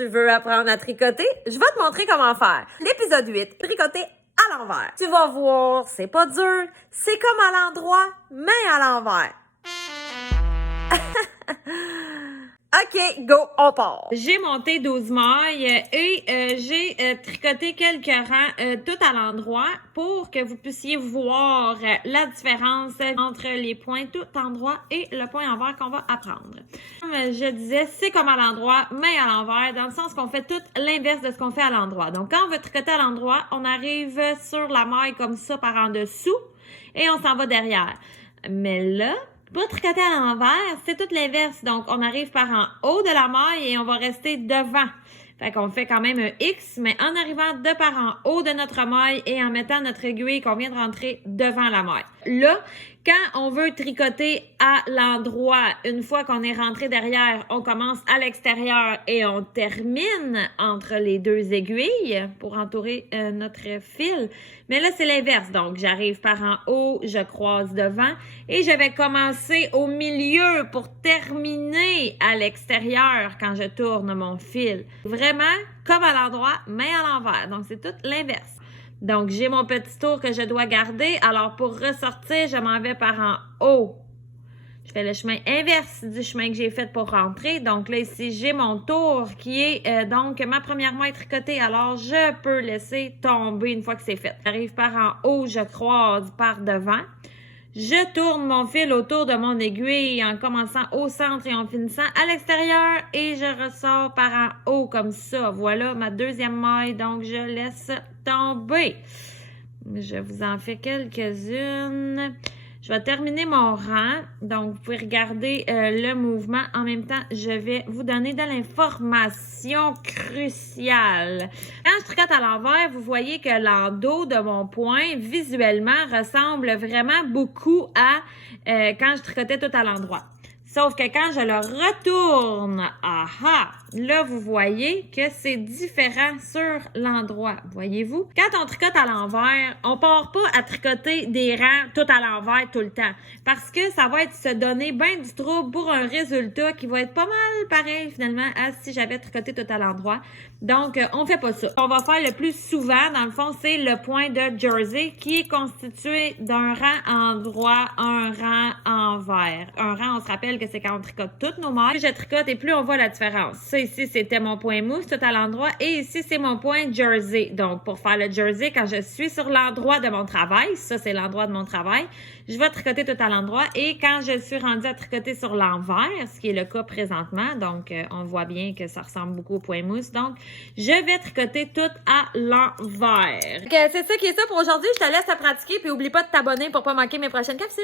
Tu veux apprendre à tricoter? Je vais te montrer comment faire. L'épisode 8, tricoter à l'envers. Tu vas voir, c'est pas dur, c'est comme à l'endroit, mais à l'envers. OK, go, on part. J'ai monté 12 mailles et j'ai tricoté quelques rangs tout à l'endroit pour que vous puissiez voir la différence entre les points tout endroit et le point envers qu'on va apprendre. Comme je disais, c'est comme à l'endroit, mais à l'envers, dans le sens qu'on fait tout l'inverse de ce qu'on fait à l'endroit. Donc, quand on veut tricoter à l'endroit, on arrive sur la maille comme ça par en dessous et on s'en va derrière. Mais là, pour tricoter à l'envers, c'est tout l'inverse. Donc, on arrive par en haut de la maille et on va rester devant. Fait qu'on fait quand même un X, mais en arrivant de par en haut de notre maille et en mettant notre aiguille qu'on vient de rentrer devant la maille. Là, quand on veut tricoter à l'endroit, une fois qu'on est rentré derrière, on commence à l'extérieur et on termine entre les deux aiguilles pour entourer notre fil. Mais là, c'est l'inverse. Donc, j'arrive par en haut, je croise devant et je vais commencer au milieu pour terminer à l'extérieur quand je tourne mon fil. Vraiment comme à l'endroit, mais à l'envers. Donc, c'est tout l'inverse. Donc, j'ai mon petit tour que je dois garder. Alors, pour ressortir, je m'en vais par en haut. Je fais le chemin inverse du chemin que j'ai fait pour rentrer. Donc, là, ici, j'ai mon tour qui est donc ma première maille tricotée. Alors, je peux laisser tomber une fois que c'est fait. J'arrive par en haut, je croise par devant. Je tourne mon fil autour de mon aiguille en commençant au centre et en finissant à l'extérieur et je ressors par en haut comme ça. Voilà ma deuxième maille, donc je laisse tomber. Je vous en fais quelques-unes. Je vais terminer mon rang, donc vous pouvez regarder le mouvement. En même temps, je vais vous donner de l'information cruciale. Quand je tricote à l'envers, vous voyez que l'endos de mon point, visuellement, ressemble vraiment beaucoup à quand je tricotais tout à l'endroit. Sauf que quand je le retourne, là, vous voyez que c'est différent sur l'endroit. Voyez-vous? Quand on tricote à l'envers, on part pas à tricoter des rangs tout à l'envers tout le temps. Parce que ça va être se donner bien du trouble pour un résultat qui va être pas mal pareil, finalement, à si j'avais tricoté tout à l'endroit. Donc, on fait pas ça. On va faire le plus souvent, dans le fond, c'est le point de jersey qui est constitué d'un rang endroit, un rang envers. Un rang, on se rappelle que c'est quand on tricote toutes nos mailles. Plus je tricote et plus on voit la différence. Ça ici, c'était mon point mousse tout à l'endroit et ici, c'est mon point jersey. Donc, pour faire le jersey, quand je suis sur l'endroit de mon travail, ça c'est l'endroit de mon travail, je vais tricoter tout à l'endroit et quand je suis rendue à tricoter sur l'envers, ce qui est le cas présentement, donc on voit bien que ça ressemble beaucoup au point mousse, donc je vais tricoter tout à l'envers. C'est ça qui est ça pour aujourd'hui. Je te laisse à pratiquer puis oublie pas de t'abonner pour pas manquer mes prochaines capsules.